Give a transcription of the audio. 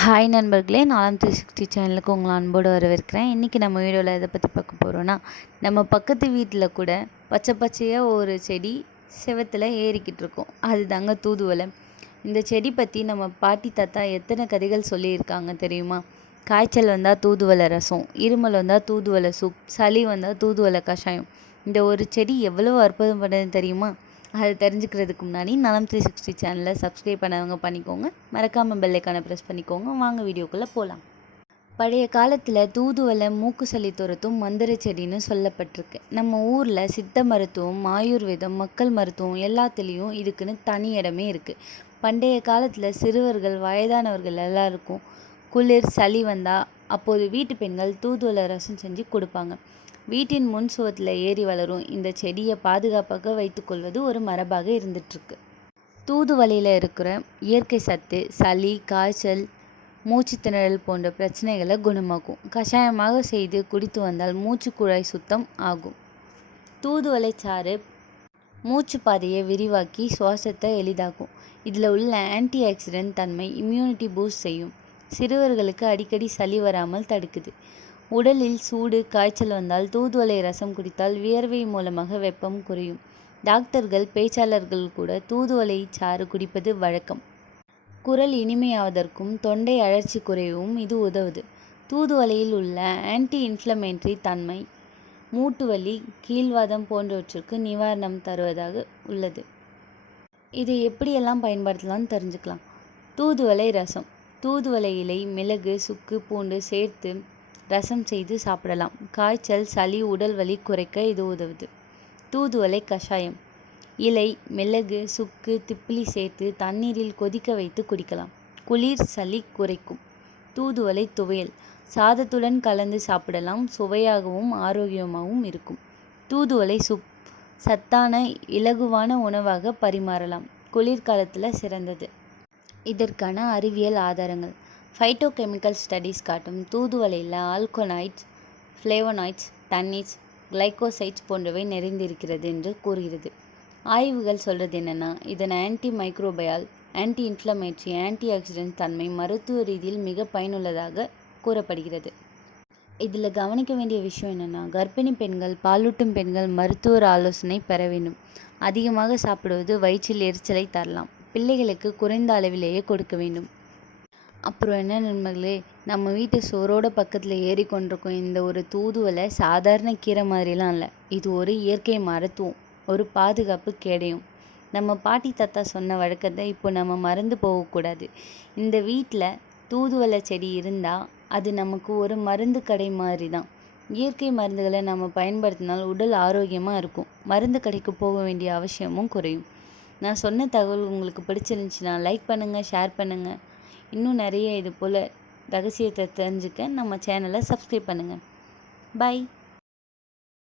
Hi நண்பர்களே, நாலாம் 360 சேனலுக்கு உங்களை அன்போடு வரவேற்கிறேன். இன்றைக்கி நம்ம வீடியோவில் எதை பற்றி பார்க்க போகிறோன்னா, நம்ம பக்கத்து வீட்டில் கூட பச்சை பச்சையாக ஒரு செடி செவத்தில் ஏறிக்கிட்டு இருக்கோம். அது தாங்க தூதுவளை. இந்த செடி பற்றி நம்ம பாட்டி தாத்தா எத்தனை கதைகள் சொல்லியிருக்காங்க தெரியுமா? காய்ச்சல் வந்தால் தூதுவளை ரசம், இருமல் வந்தால் தூதுவளை சூப், சளி வந்தால் தூதுவளை கஷாயம். இந்த ஒரு செடி எவ்வளோ அற்புதம் பண்ணது தெரியுமா? அது தெரிஞ்சுக்கிறதுக்கு முன்னாடி நலம் 360 சேனலை சப்ஸ்கிரைப் பண்ணவங்க பண்ணிக்கோங்க. மறக்காமல் பெல்லைக்கான ப்ரெஸ் பண்ணிக்கோங்க. வாங்க வீடியோக்குள்ளே போகலாம். பழைய காலத்தில் தூதுவளை மூக்கு சளி துரத்தும் மந்திர செடின்னு சொல்லப்பட்டிருக்கு. நம்ம ஊரில் சித்த மருத்துவம், ஆயுர்வேதம், மக்கள் மருத்துவம் எல்லாத்துலேயும் இதுக்குன்னு தனி இடமே இருக்குது. பண்டைய காலத்தில் சிறுவர்கள், வயதானவர்கள் எல்லாருக்கும் குளிர் சளி வந்தால் அப்போது வீட்டு பெண்கள் தூதுவளை ரசம் செஞ்சு கொடுப்பாங்க. வீட்டின் முன் சுவத்தில் ஏறி வளரும் இந்த செடியை பாதுகாப்பாக வைத்துக்கொள்வது ஒரு மரபாக இருந்துகிட்ருக்கு. தூதுவளையில் இருக்கிற இயற்கை சத்து சளி, காய்ச்சல், மூச்சு திணறல் போன்ற பிரச்சனைகளை குணமாக்கும். கஷாயமாக செய்து குடித்து வந்தால் மூச்சு குழாய் சுத்தம் ஆகும். தூதுவளை சாறு மூச்சு பாதையை விரிவாக்கி சுவாசத்தை எளிதாக்கும். இதில் உள்ள ஆன்டி ஆக்சிடென்ட் தன்மை இம்யூனிட்டி பூஸ்ட் செய்யும். சிறுவர்களுக்கு அடிக்கடி சளி வராமல் தடுக்குது. உடலில் சூடு, காய்ச்சல் வந்தால் தூதுவளை ரசம் குடித்தால் வியர்வை மூலமாக வெப்பம் குறையும். டாக்டர்கள், பேச்சாளர்கள் கூட தூதுவளை சாறு குடிப்பது வழக்கம். குரல் இனிமையாவதற்கும் தொண்டை அழற்சி குறையவும் இது உதவுது. தூதுவளையில் உள்ள ஆன்டி இன்ஃப்ளமேட்டரி தன்மை மூட்டு வலி, கீழ்வாதம் போன்றவற்றுக்கு நிவாரணம் தருவதாக உள்ளது. இதை எப்படியெல்லாம் பயன்படுத்தலாம்னு தெரிஞ்சுக்கலாம். தூதுவளை ரசம். தூதுவளை இலை, மிளகு, சுக்கு, பூண்டு சேர்த்து ரசம் செய்து சாப்பிடலாம். காய்ச்சல், சளி, உடல் வலி குறைக்க இது உதவுது. தூதுவளை கஷாயம். இலை, மிளகு, சுக்கு, திப்பிலி சேர்த்து தண்ணீரில் கொதிக்க வைத்து குடிக்கலாம். குளிர், சளி குறைக்கும். தூதுவளை துவையல். சாதத்துடன் கலந்து சாப்பிடலாம். சுவையாகவும் ஆரோக்கியமாகவும் இருக்கும். தூதுவளை சூப். சத்தான இலகுவான உணவாக பரிமாறலாம். குளிர்காலத்தில் சிறந்தது. இதற்கான அறிவியல் ஆதாரங்கள். ஃபைட்டோகெமிக்கல் ஸ்டடீஸ் காட்டும் தூதுவளையில் ஆல்கலாய்ட்ஸ், ஃப்ளேவனாய்ட்ஸ், டன்னிட்ஸ், கிளைகோசைட்ஸ் போன்றவை நிறைந்திருக்கிறது என்று கூறுகிறது. ஆய்வுகள் சொல்கிறது என்னென்னா, இதன் antimicrobial, anti-inflammatory, antioxidant தன்மை மருத்துவ ரீதியில் மிக பயனுள்ளதாக கூறப்படுகிறது. இதில் கவனிக்க வேண்டிய விஷயம் என்னென்னா, கர்ப்பிணி பெண்கள், பாலூட்டும் பெண்கள் மருத்துவர் ஆலோசனை பெற வேண்டும். அதிகமாக சாப்பிடுவது வயிற்றில் எரிச்சலை தரலாம். பிள்ளைகளுக்கு குறைந்த அளவிலேயே கொடுக்க வேண்டும். அப்புறம் என்ன நண்பர்களே, நம்ம வீட்டு சோரோட பக்கத்தில் ஏறி கொண்டிருக்கும் இந்த ஒரு தூதுவளை சாதாரண கீரை மாதிரிலாம் இல்லை. இது ஒரு இயற்கை மருத்துவம், ஒரு பாதுகாப்பு கேடயம். நம்ம பாட்டி தாத்தா சொன்ன வழக்கத்தை இப்போ நம்ம மறந்து போகக்கூடாது. இந்த வீட்டில் தூதுவளை செடி இருந்தால் அது நமக்கு ஒரு மருந்து கடை மாதிரி தான். இயற்கை மருந்துகளை நம்ம பயன்படுத்தினால் உடல் ஆரோக்கியமாக இருக்கும். மருந்து கடைக்கு போக வேண்டிய அவசியமும் குறையும். நான் சொன்ன தகவல் உங்களுக்கு பிடிச்சிருந்துச்சுன்னா லைக் பண்ணுங்கள், ஷேர் பண்ணுங்கள். இன்னும் நிறைய இது போல் ரகசியத்தை தெரிஞ்சுக்க நம்ம சேனலை சப்ஸ்கிரைப் பண்ணுங்கள். பை.